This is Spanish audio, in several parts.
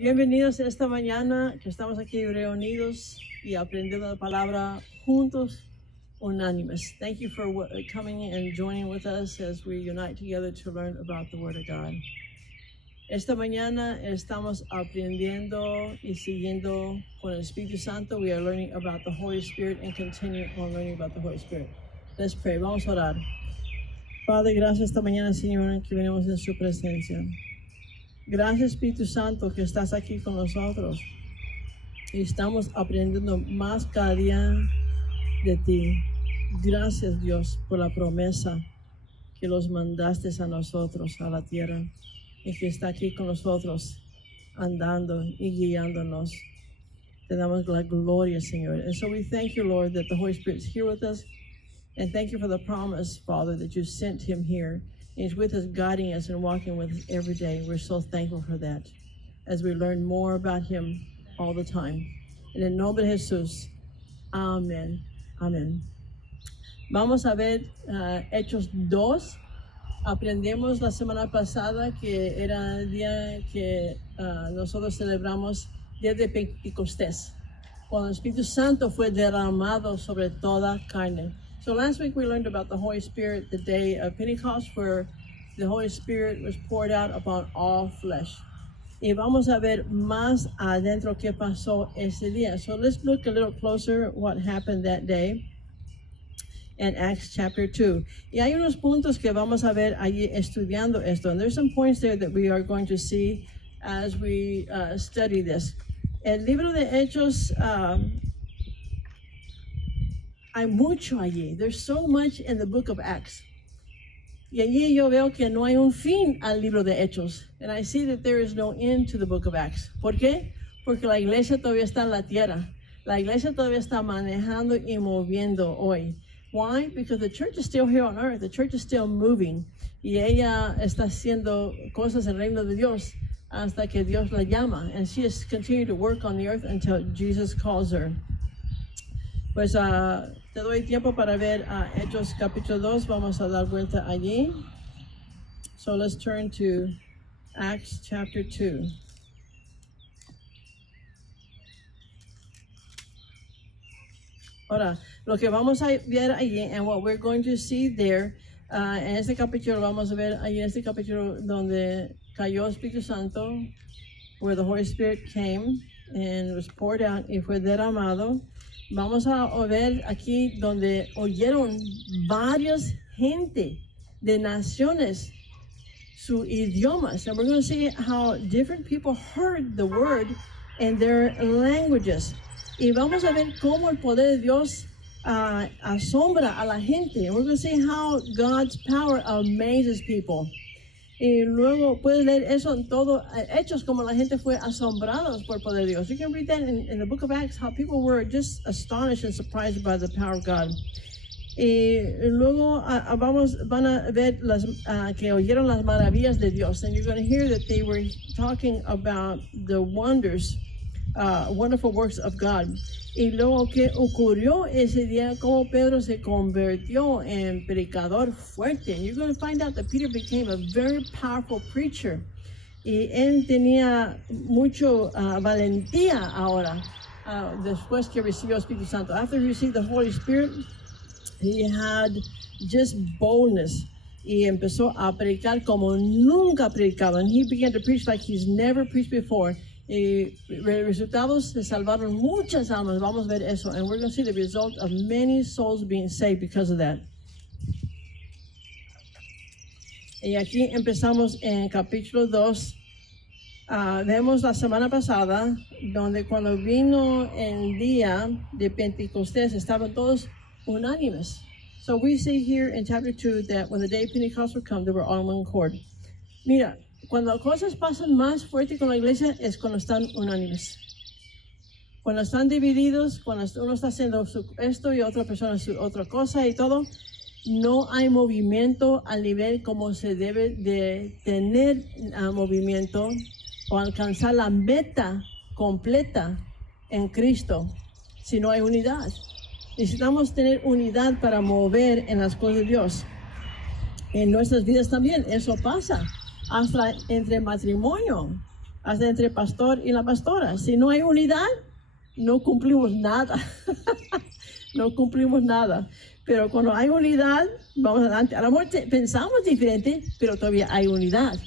Bienvenidos esta mañana que estamos aquí reunidos y aprendiendo la palabra juntos, unánimes. Thank you for coming and joining with us as we unite together to learn about the Word of God. Esta mañana estamos aprendiendo y siguiendo con el Espíritu Santo. We are learning about the Holy Spirit and continue on learning about the Holy Spirit. Let's pray. Vamos a orar. Padre, gracias esta mañana, Señor, que venimos en su presencia. Gracias, Espíritu Santo, que estás aquí con nosotros. Y estamos aprendiendo más cada día de ti. Gracias, Dios, por la promesa que los mandaste a nosotros, a la tierra, y que está aquí con nosotros, andando y guiándonos. Te damos la gloria, Señor. And so we thank you, Lord, that the Holy Spirit is here with us. And thank you for the promise, Father, that you sent him here. He's with us, guiding us and walking with us every day. We're so thankful for that as we learn more about him all the time. En el nombre de Jesús. Amén. Amén. Vamos a ver Hechos 2. Aprendimos la semana pasada que era el día que nosotros celebramos Día de Pentecostés, cuando el Espíritu Santo fue derramado sobre toda carne. So last week we learned about the Holy Spirit, the day of Pentecost, where the Holy Spirit was poured out upon all flesh. Y vamos a ver más adentro qué pasó ese día. So let's look a little closer what happened that day in Acts chapter 2. Y hay unos puntos que vamos a ver allí estudiando esto. And there's some points there that we are going to see as we study this. El libro de Hechos, hay mucho allí. There's so much in the book of Acts. Y allí yo veo que no hay un fin al libro de Hechos. And I see that there is no end to the book of Acts. ¿Por qué? Porque la iglesia todavía está en la tierra. La iglesia todavía está manejando y moviendo hoy. Why? Because the church is still here on earth. The church is still moving. Y ella está haciendo cosas en el reino de Dios hasta que Dios la llama. And she is continuing to work on the earth until Jesus calls her. Pues te doy tiempo para ver Hechos capítulo 2. Vamos a dar vuelta allí. So let's turn to Acts chapter 2. Ahora, lo que vamos a ver allí, and what we're going to see there, en este capítulo, vamos a ver allí en este capítulo donde cayó el Espíritu Santo, where the Holy Spirit came and was poured out y fue derramado. Vamos a ver aquí donde oyeron varias gente de naciones sus idiomas. And we're going to see how different people heard the word in their languages. Y vamos a ver cómo el poder de Dios asombra a la gente. And we're going to see how God's power amazes people. Y luego puedes leer eso en todo Hechos, como la gente fue asombrada por el poder de Dios. You can read that in the book of Acts, how people were just astonished and surprised by the power of God. Y luego van a ver que oyeron las maravillas de Dios. And you're going to hear that they were talking about the wonders, wonderful works of God. Y luego que ocurrió ese día, como Pedro se convirtió en predicador fuerte. And you're going to find out that Peter became a very powerful preacher. Y él tenía mucho valentía ahora, después que recibió el Espíritu Santo. After he received the Holy Spirit, he had just boldness. Y empezó a predicar como nunca predicaba. And he began to preach like he's never preached before. Y resultados, se salvaron muchas almas. Vamos a ver eso. And we're going to see the result of many souls being saved because of that. Y aquí empezamos en capítulo 2. Vemos la semana pasada, donde cuando vino el día de Pentecostés, estaban todos unánimes. So we see here in chapter 2 that when the day of Pentecost would come, they were all in one accord. Mira, cuando cosas pasan más fuerte con la iglesia es cuando están unánimes. Cuando están divididos, cuando uno está haciendo esto y otra persona otra cosa y todo, no hay movimiento al nivel como se debe de tener movimiento o alcanzar la meta completa en Cristo si no hay unidad. Necesitamos tener unidad para mover en las cosas de Dios. En nuestras vidas también eso pasa. Hasta entre matrimonio. hasta entre el pastor y la pastora. Si no hay unidad, no cumplimos nada. No cumplimos nada. Pero cuando hay unidad, vamos adelante. A lo mejor pensamos diferente, pero todavía hay unidad.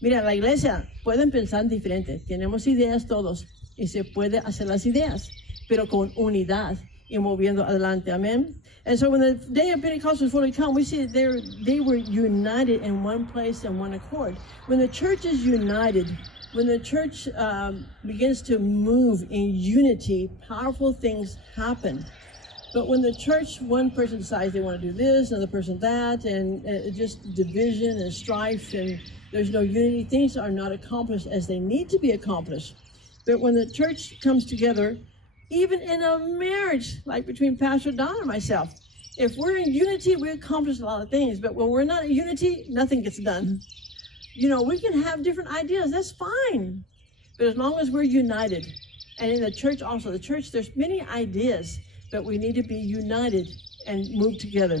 Mira, la iglesia pueden pensar diferente. Tenemos ideas todos y se puede hacer las ideas, pero con unidad y moviendo adelante. Amén. And so when the day of Pentecost was fully come, we see they were united in one place and one accord. When the church is united, when the church begins to move in unity, powerful things happen. But when the church, one person decides they want to do this, another person that, and just division and strife, and there's no unity, things are not accomplished as they need to be accomplished. But when the church comes together, even in a marriage, like between Pastor Don and myself, if we're in unity, we accomplish a lot of things. But when we're not in unity, nothing gets done. You know, we can have different ideas. That's fine. But as long as we're united, and in the church also, the church, there's many ideas, but we need to be united and move together.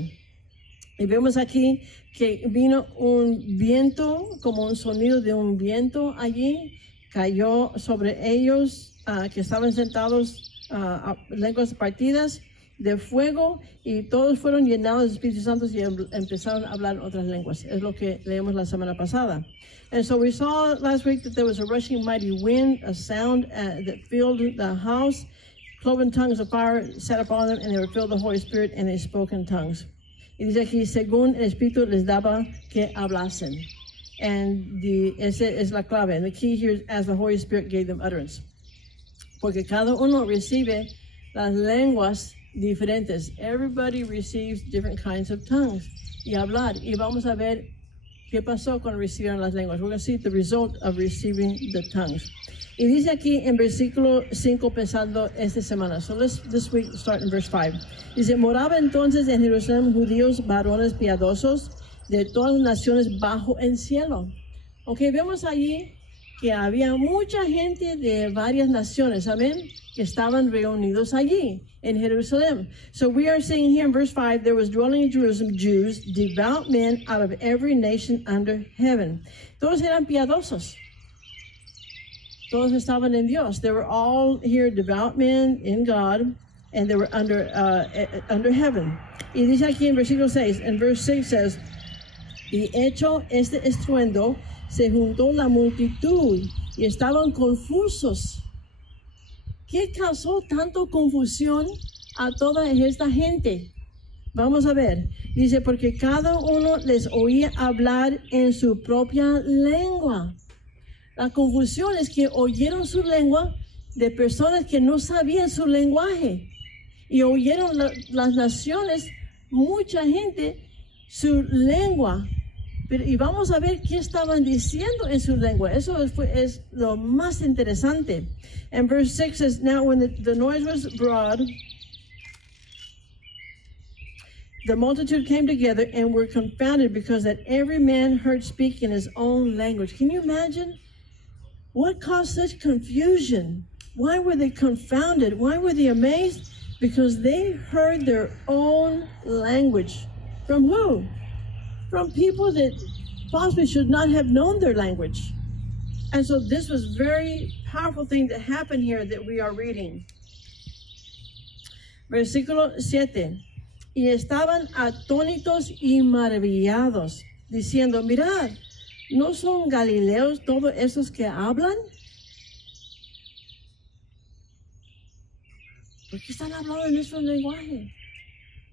Y vemos aquí que vino un viento, como un sonido de un viento allí, cayó sobre ellos que estaban sentados a lenguas partidas de fuego, y todos fueron llenados del Espíritu Santo y empezaron a hablar otras lenguas. Es lo que leemos la semana pasada. And so we saw last week that there was a rushing mighty wind, a sound that filled the house. Cloven tongues of fire sat upon them, and they were filled with the Holy Spirit, and they spoke in tongues. Y dice aquí, según el Espíritu les daba que hablasen. And esa es la clave. And the key here is as the Holy Spirit gave them utterance. Porque cada uno recibe las lenguas diferentes. Everybody receives different kinds of tongues. Y hablar. Y vamos a ver qué pasó cuando recibieron las lenguas. We're going to see the result of receiving the tongues. Y dice aquí en versículo 5, pensando esta semana. So let's this week start in verse 5. Dice, moraba entonces en Jerusalén judíos varones piadosos de todas las naciones bajo el cielo. Ok, vemos allí que había mucha gente de varias naciones, amén, que estaban reunidos allí en Jerusalén. So we are seeing here in verse 5, there was dwelling in Jerusalem Jews, devout men out of every nation under heaven. Todos eran piadosos. Todos estaban en Dios. They were all here devout men in God, and they were under heaven. Y dice aquí en versículo 6, en verse 6 says, y hecho este estruendo, se juntó la multitud y estaban confusos. ¿Qué causó tanto confusión a toda esta gente? Vamos a ver. Dice, porque cada uno les oía hablar en su propia lengua. La confusión es que oyeron su lengua de personas que no sabían su lenguaje. Y oyeron las naciones, mucha gente, su lengua. Y vamos a ver qué estaban diciendo en su lengua. Eso es lo más interesante. And verse 6 says, now when the noise was broad, the multitude came together and were confounded, because that every man heard speak in his own language. Can you imagine? What caused such confusion? Why were they confounded? Why were they amazed? Because they heard their own language. From who? From people that possibly should not have known their language. And so this was very powerful thing that happened here that we are reading. Versículo 7. Y estaban atónitos y maravillados, diciendo, mirad, ¿no son galileos todos esos que hablan? ¿Por qué están hablando en nuestro lenguaje?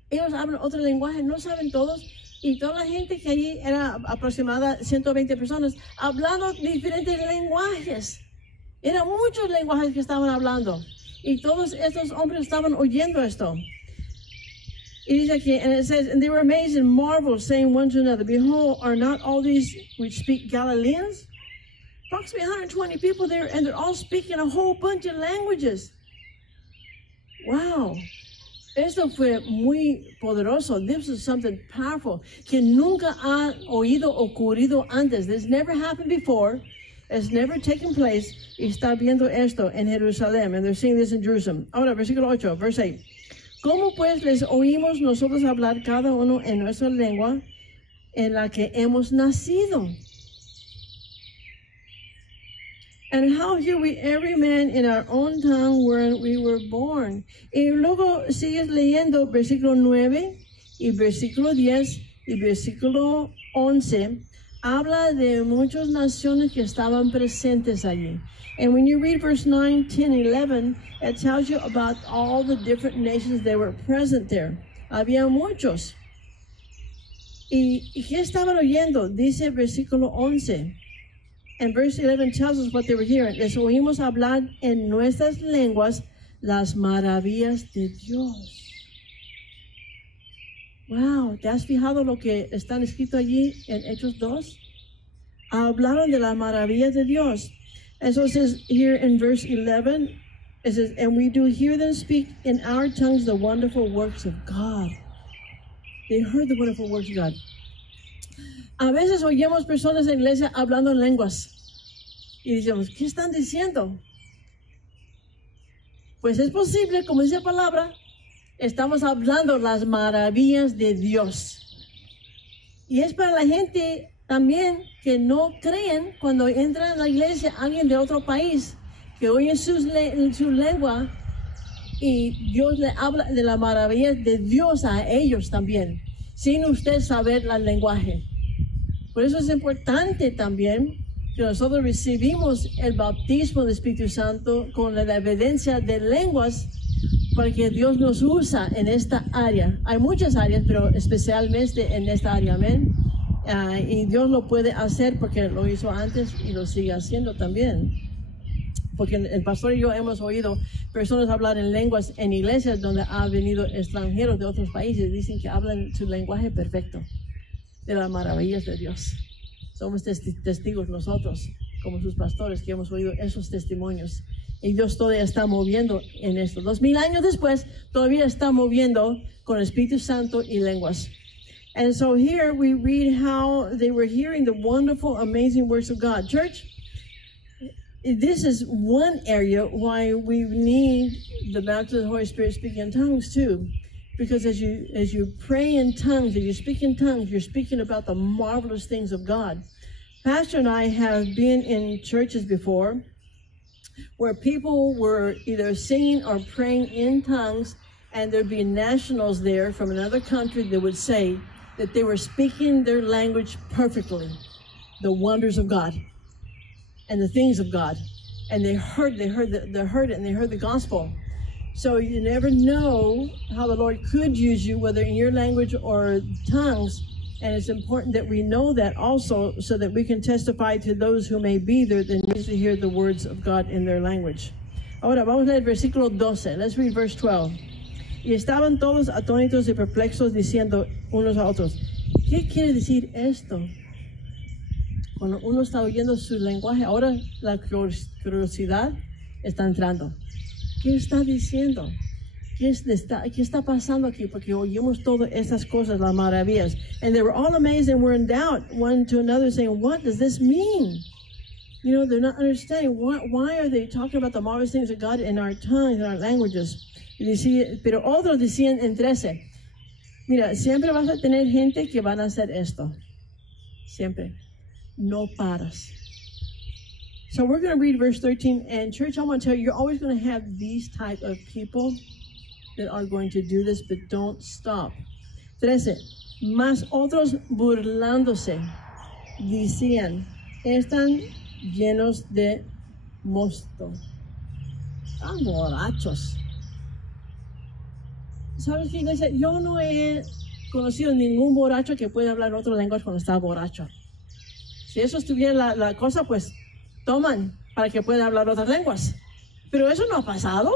Ellos hablan otro lenguaje, no saben todos. Y toda la gente que allí era aproximadamente 120 personas, hablando diferentes lenguajes. Eran muchos lenguajes que estaban hablando. Y todos estos hombres estaban oyendo esto. Y dice aquí, and it says, and they were amazed and marveled, saying one to another, behold, are not all these which speak Galileans? Approximately 120 people there, and they're all speaking a whole bunch of languages. Wow. Esto fue muy poderoso. This is something powerful que nunca ha ocurrido antes. This never happened before. It's never taken place. Y está viendo esto en Jerusalén. And they're seeing this in Jerusalem. Ahora, versículo 8, verse 8. ¿Cómo pues les oímos nosotros hablar cada uno en nuestra lengua en la que hemos nacido? And how hear we every man in our own tongue wherein we were born. Y luego sigues leyendo versículo 9 y versículo 10 y versículo 11. Habla de muchas naciones que estaban presentes allí. And when you read verse 9, 10, 11, it tells you about all the different nations that were present there. Había muchos. ¿Y qué estaban oyendo? Dice el versículo 11. And verse 11 tells us what they were hearing. Les oímos hablar en nuestras lenguas las maravillas de Dios. Wow, ¿te has fijado lo que está escrito allí en Hechos 2? Hablaron de las maravillas de Dios. And so it says here in verse 11, it says, and we do hear them speak in our tongues the wonderful works of God. They heard the wonderful works of God. A veces oímos personas en la iglesia hablando en lenguas y decimos, ¿qué están diciendo? Pues es posible, como dice la palabra, estamos hablando las maravillas de Dios. Y es para la gente también que no creen cuando entra en la iglesia alguien de otro país que oye su lengua y Dios le habla de las maravillas de Dios a ellos también, sin usted saber el lenguaje. Por eso es importante también que nosotros recibimos el bautismo del Espíritu Santo con la evidencia de lenguas para que Dios nos usa en esta área. Hay muchas áreas, pero especialmente en esta área, amén. Y Dios lo puede hacer porque lo hizo antes y lo sigue haciendo también. Porque el pastor y yo hemos oído personas hablar en lenguas en iglesias donde han venido extranjeros de otros países. Dicen que hablan su lenguaje perfecto de las maravillas de Dios. Somos testigos nosotros, como sus pastores, que hemos oído esos testimonios. Y Dios todavía está moviendo en esto. 2000 años después, todavía está moviendo con el Espíritu Santo y lenguas. And so here we read how they were hearing the wonderful, amazing works of God. Church, this is one area why we need the baptism of the Holy Spirit speaking in tongues too. Because as you pray in tongues, as you speak in tongues, you're speaking about the marvelous things of God. Pastor and I have been in churches before where people were either singing or praying in tongues, and there'd be nationals there from another country that would say that they were speaking their language perfectly, the wonders of God and the things of God. And they heard it and they heard the gospel. So you never know how the Lord could use you, whether in your language or tongues. And it's important that we know that also so that we can testify to those who may be there that need to hear the words of God in their language. Ahora vamos a leer versículo 12. Let's read verse 12. Y estaban todos atónitos y perplexos diciendo unos a otros, ¿qué quiere decir esto? Cuando uno está oyendo su lenguaje, ahora la curiosidad está entrando. ¿Qué está diciendo? ¿Qué está pasando aquí? Porque oímos todas estas cosas, las maravillas. And they were all amazed and were in doubt, one to another, saying, what does this mean? You know, they're not understanding. Why are they talking about the marvelous things of God in our tongues, in our languages? Y decía, pero otros decían en 13, mira, siempre vas a tener gente que van a hacer esto. Siempre. No paras. So we're going to read verse 13. And church, I want to tell you, you're always going to have these type of people that are going to do this, but don't stop. 13. Mas otros burlándose decían, están llenos de mosto. Están borrachos. ¿Sabes qué, iglesia? Yo no he conocido ningún borracho que pueda hablar otro lenguaje cuando está borracho. Si eso estuviera la cosa, pues toman para que puedan hablar otras lenguas. Pero eso no ha pasado.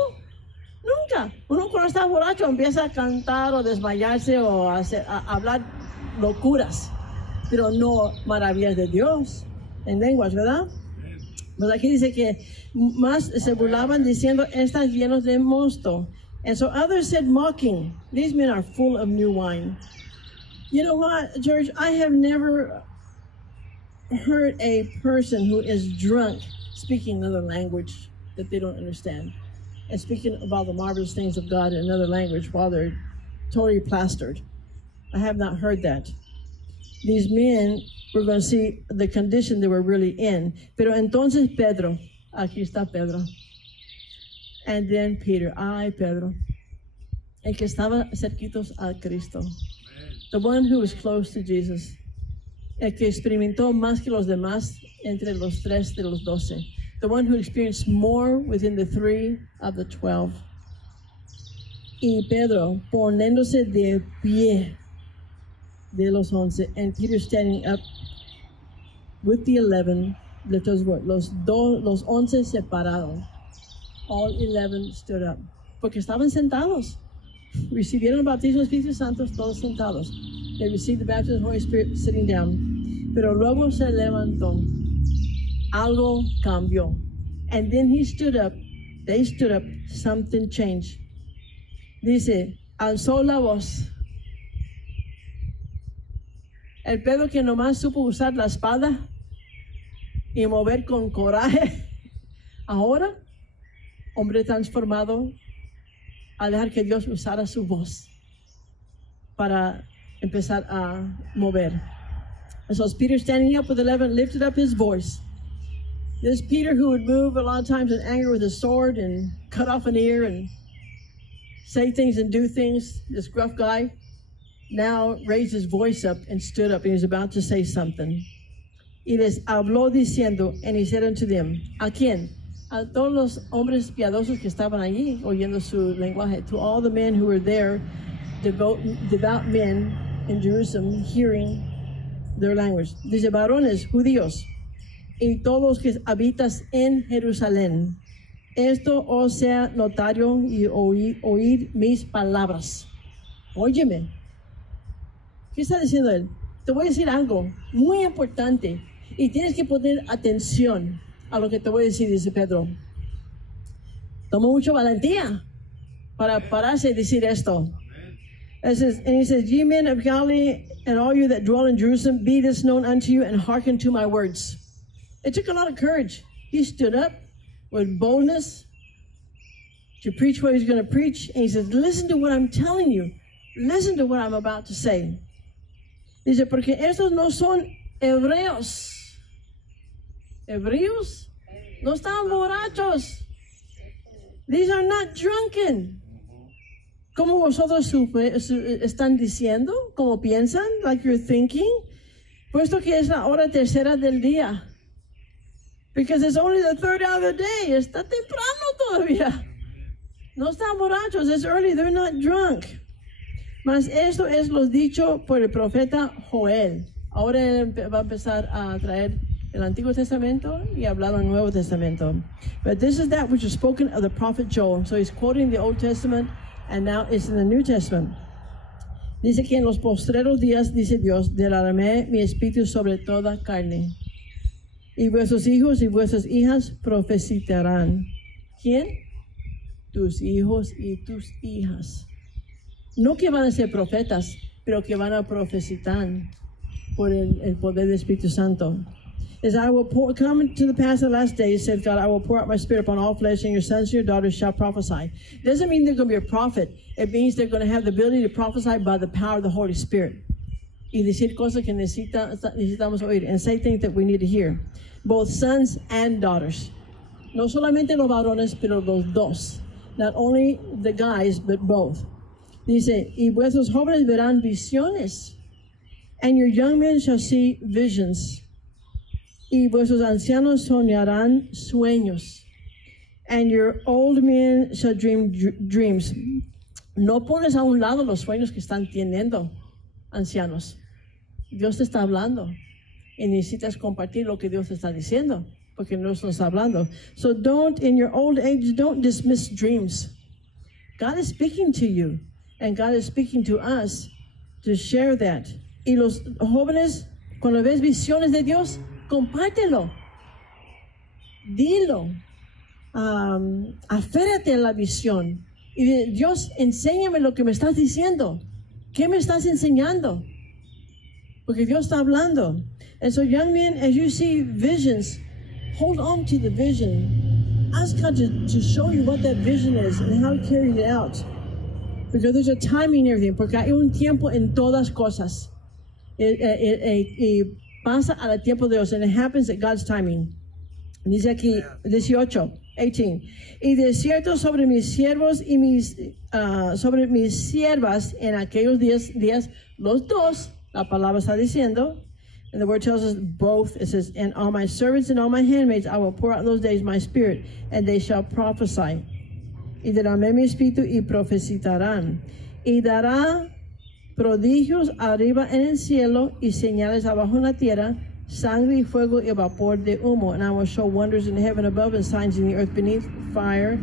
Nunca. Uno cuando está borracho empieza a cantar o desmayarse o a hablar locuras. Pero no maravillas de Dios en lenguas, ¿verdad? Pues aquí dice que más se burlaban diciendo, están llenos de mosto. And so others said, mocking, these men are full of new wine. You know what, church? I have never heard a person who is drunk speaking another language that they don't understand and speaking about the marvelous things of God in another language while they're totally plastered. I have not heard that. These men, we're going to see the condition they were really in. Pero entonces Pedro, aquí está Pedro. And then Peter, ay, Pedro. El que estaba cerquitos a Cristo. The one who was close to Jesus. El que experimentó más que los demás entre los 3 de los 12. The one who experienced more within the 3 of the 12. Y Pedro poniéndose de pie de los 11. And Peter standing up with the 11. Los 11 separados. All 11 stood up. Porque estaban sentados. Recibieron el bautismo del Espíritu Santo todos sentados. They received the baptism of the Holy Spirit sitting down. Pero luego se levantó. Algo cambió. And then he stood up. They stood up. Something changed. Dice, alzó la voz. El Pedro que nomás supo usar la espada y mover con coraje. Ahora, hombre transformado, a dejar que Dios usara su voz para empezar a mover. And so Peter standing up with 11 lifted up his voice. This Peter who would move a lot of times in anger with a sword and cut off an ear and say things and do things, this gruff guy now raised his voice up and stood up and he was about to say something. Y les habló diciendo, and he said unto them, ¿a quién? A todos los hombres piadosos que estaban allí oyendo su lenguaje, to all the men who were there, devout men in Jerusalem, hearing their language. Dice, varones judíos y todos los que habitas en Jerusalén, esto os sea notario y oíd mis palabras. Óyeme. ¿Qué está diciendo él? Te voy a decir algo muy importante y tienes que poner atención a lo que te voy a decir, dice Pedro. Toma mucha valentía para pararse y decir esto. And he says, ye men of Galilee, and all you that dwell in Jerusalem, be this known unto you, and hearken to my words. It took a lot of courage. He stood up with boldness to preach what he's going to preach, and he says, listen to what I'm telling you. Listen to what I'm about to say. Dice, porque estos no son hebreos. ¿Hebreos? No están borrachos. These are not drunken. ¿Cómo vosotros están diciendo? ¿Cómo piensan? Like you're thinking. Puesto que es la hora tercera del día. Because it's only the third hour of the day. Está temprano todavía. No están borrachos. It's early. They're not drunk. Mas esto es lo dicho por el profeta Joel. Ahora él va a empezar a traer el Antiguo Testamento y hablar el Nuevo Testamento. But this is that which is spoken of the prophet Joel. So he's quoting the Old Testament and now it's in the New Testament. Dice que en los postreros días, dice Dios, derramaré mi espíritu sobre toda carne. Y vuestros hijos y vuestras hijas profetizarán. ¿Quién? Tus hijos y tus hijas. No que van a ser profetas, pero que van a profetizar por el poder del Espíritu Santo. As I will come to the pass of the last days, said God, I will pour out my spirit upon all flesh, and your sons and your daughters shall prophesy. It doesn't mean they're going to be a prophet. It means they're going to have the ability to prophesy by the power of the Holy Spirit. Y decir cosas que necesitamos oír, and say things that we need to hear. Both sons and daughters. No solamente los varones, pero los dos. Not only the guys, but both. Dice, y vuestros jóvenes verán visiones, and your young men shall see visions. Y vuestros ancianos soñarán sueños, and your old men shall dream dreams. No pones a un lado los sueños que están teniendo ancianos. Dios te está hablando y necesitas compartir lo que Dios te está diciendo, porque Dios nos está hablando. So don't, in your old age, don't dismiss dreams. God is speaking to you, and God is speaking to us to share that. Y los jóvenes, cuando ves visiones de Dios, compártelo. Dilo. Aférrate a la visión. Y Dios, enséñame lo que me estás diciendo. ¿Qué me estás enseñando? Porque Dios está hablando. And so, young men, as you see visions, hold on to the vision. Ask God to show you what that vision is and how to carry it out. Because there's a timing and everything. Porque hay un tiempo en todas cosas. Y pasa al tiempo de Dios. And it happens at God's timing. Dice aquí, 18. Y de cierto sobre mis siervos y sobre mis siervas en aquellos días, los dos, la palabra está diciendo, and the word tells us both. It says, and on my servants and on my handmaids I will pour out those days my spirit, and they shall prophesy. Y derramé mi espíritu y profetizarán. Y dará prodigios arriba en el cielo y señales abajo en la tierra, sangre y fuego y vapor de humo. And I will show wonders in heaven above and signs in the earth beneath, fire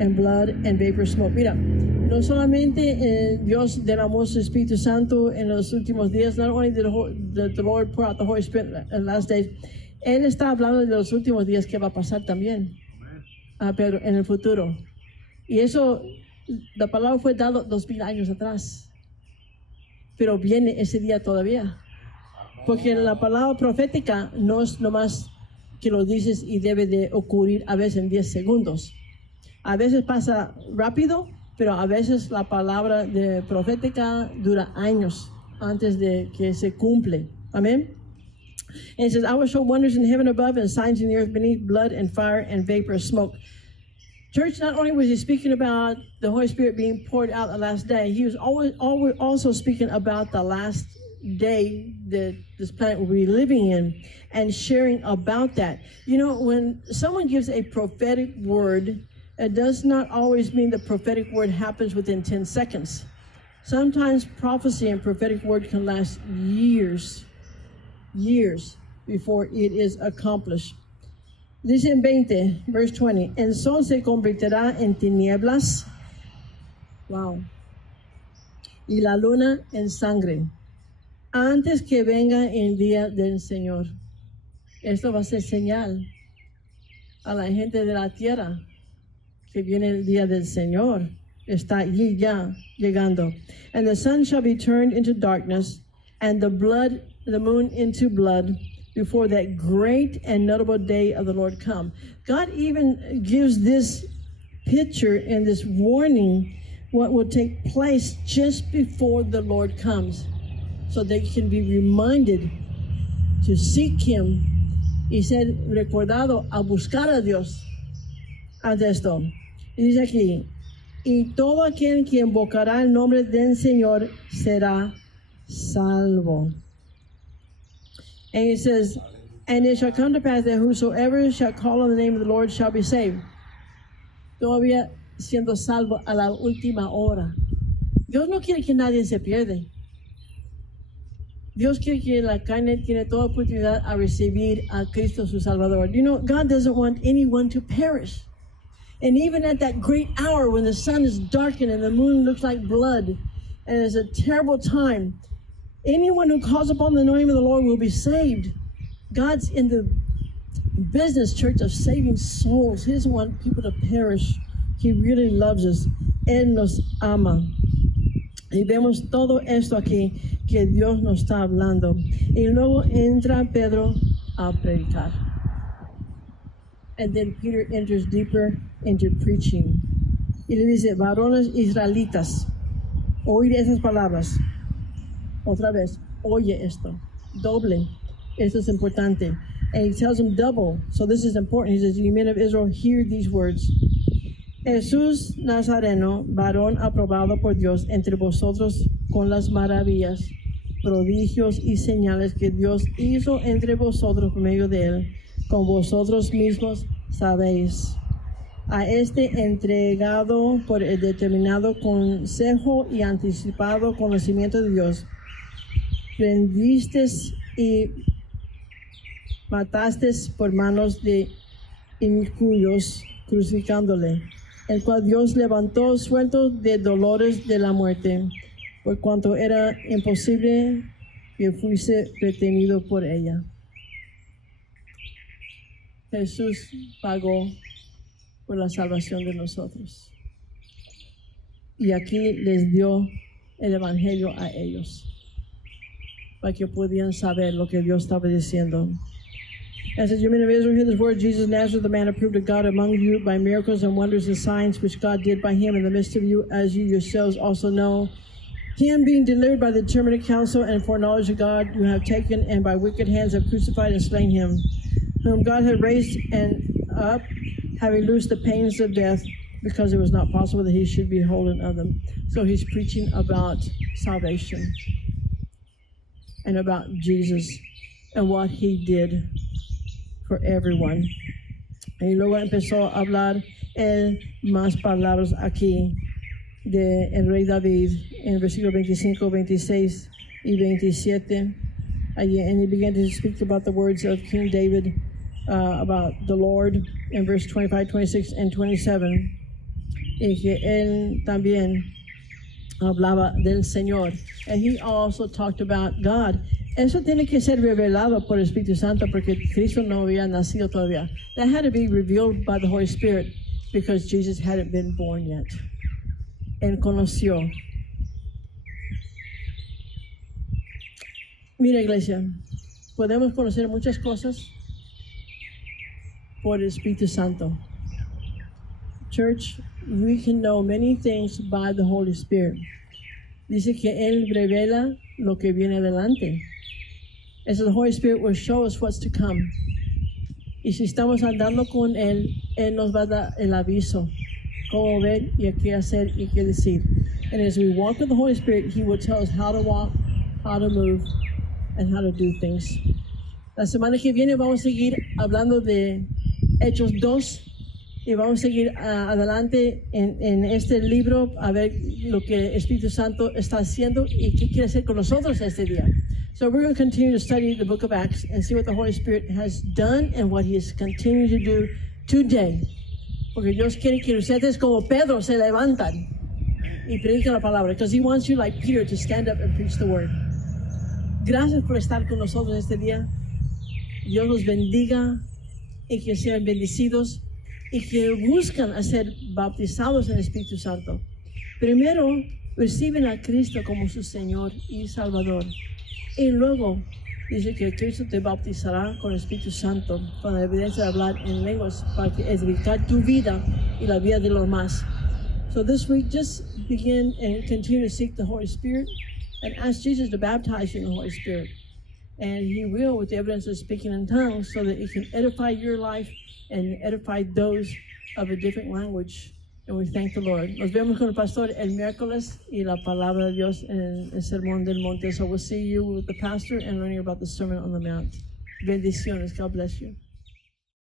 and blood and vapor smoke. Mira, no solamente Dios derramó su Espíritu Santo en los últimos días, not only did the Lord pour out the Holy Spirit in the last days, Él está hablando de los últimos días que va a pasar también, pero en el futuro. Y eso, la palabra fue dada 2000 años atrás, pero viene ese día todavía. Porque la palabra profética no es nomás que lo dices y debe de ocurrir a veces en 10 segundos. A veces pasa rápido, pero a veces la palabra de profética dura años antes de que se cumple. Amén. And it says, I will show wonders in heaven above and signs in the earth beneath, blood and fire and vapor smoke. Church, not only was he speaking about the Holy Spirit being poured out the last day, he was always also speaking about the last day that this planet will be living in and sharing about that. You know, when someone gives a prophetic word, it does not always mean the prophetic word happens within 10 seconds. Sometimes prophecy and prophetic word can last years before it is accomplished. Dice en 20, verse 20, el sol se convertirá en tinieblas, wow, y la luna en sangre, antes que venga el día del Señor. Esto va a ser señal a la gente de la tierra que viene el día del Señor. Está allí ya llegando. And the sun shall be turned into darkness, and the moon into blood, before that great and notable day of the Lord come. God even gives this picture and this warning what will take place just before the Lord comes, so they can be reminded to seek Him y ser recordado a buscar a Dios ante esto. Y dice aquí, y todo aquel que invocará el nombre del Señor será salvo. And he says, and it shall come to pass that whosoever shall call on the name of the Lord shall be saved. Todavía siendo salvo a la última hora. Dios no quiere que nadie se pierda. Dios quiere que la carne tiene toda oportunidad a recibir a Cristo su Salvador. You know, God doesn't want anyone to perish. And even at that great hour when the sun is darkened and the moon looks like blood, and it's a terrible time, anyone who calls upon the name of the Lord will be saved. God's in the business, church, of saving souls. He doesn't want people to perish. He really loves us. Él nos ama. Y vemos todo esto aquí que Dios nos está hablando. Y luego entra Pedro a predicar. And then Peter enters deeper into preaching. Y le dice, varones israelitas, oíd esas palabras. Otra vez, oye esto. Doble. Esto es importante. And he tells them double. So this is important. He says, you men of Israel, hear these words. Jesús Nazareno, varón aprobado por Dios entre vosotros con las maravillas, prodigios y señales que Dios hizo entre vosotros por medio de él, con vosotros mismos sabéis. A este entregado por el determinado consejo y anticipado conocimiento de Dios, prendisteis y matasteis por manos de inicuos, crucificándole, el cual Dios levantó suelto de dolores de la muerte, por cuanto era imposible que fuese retenido por ella. Jesús pagó por la salvación de nosotros. Y aquí les dio el evangelio a ellos, para que pudieran saber lo que Dios estaba diciendo. As you men of Israel, hear this word, Jesus Nazareth, the man approved of God among you by miracles and wonders and signs which God did by him in the midst of you, as you yourselves also know. Him being delivered by the determinate counsel and foreknowledge of God, you have taken, and by wicked hands have crucified and slain him, whom God had raised and up, having loosed the pains of death, because it was not possible that he should be holden of them. So he's preaching about salvation and about Jesus and what he did for everyone. Y luego empezó a hablar él más palabras aquí de el rey David en versículos 25, 26 y 27. And he began to speak about the words of King David about the Lord in verse 25, 26, and 27. Y que él también hablaba del Señor. And he also talked about God. Eso tiene que ser revelado por el Espíritu Santo porque Cristo no había nacido todavía. That had to be revealed by the Holy Spirit because Jesus hadn't been born yet. Él conoció. Mira, iglesia, podemos conocer muchas cosas por el Espíritu Santo. Church, we can know many things by the Holy Spirit. Dice que Él revela lo que viene adelante. And so the Holy Spirit will show us what's to come. Y si estamos andando con Él, Él nos va a dar el aviso, cómo ver y qué hacer y qué decir. And as we walk with the Holy Spirit, He will tell us how to walk, how to move, and how to do things. La semana que viene vamos a seguir hablando de Hechos 2 y vamos a seguir adelante en este libro a ver lo que el Espíritu Santo está haciendo y qué quiere hacer con nosotros este día. So we're going to continue to study the book of Acts and see what the Holy Spirit has done and what He is continuing to do today. Porque Dios quiere que ustedes como Pedro se levantan y predican la palabra, because He wants you like Peter to stand up and preach the word. Gracias por estar con nosotros este día. Dios los bendiga y que sean bendecidos y que buscan a ser bautizados en el Espíritu Santo. Primero, reciben a Cristo como su Señor y Salvador. Y luego, dice que Cristo te bautizará con el Espíritu Santo, con la evidencia de hablar en lenguas para que edificar tu vida y la vida de los más. So this week, just begin and continue to seek the Holy Spirit and ask Jesus to baptize you in the Holy Spirit. And He will, with the evidence of speaking in tongues, so that it can edify your life and edify those of a different language. And we thank the Lord. Nos vemos con el pastor el miércoles y la palabra de Dios en el Sermón del Monte. So we'll see you with the pastor and learning about the Sermon on the Mount. Bendiciones. God bless you.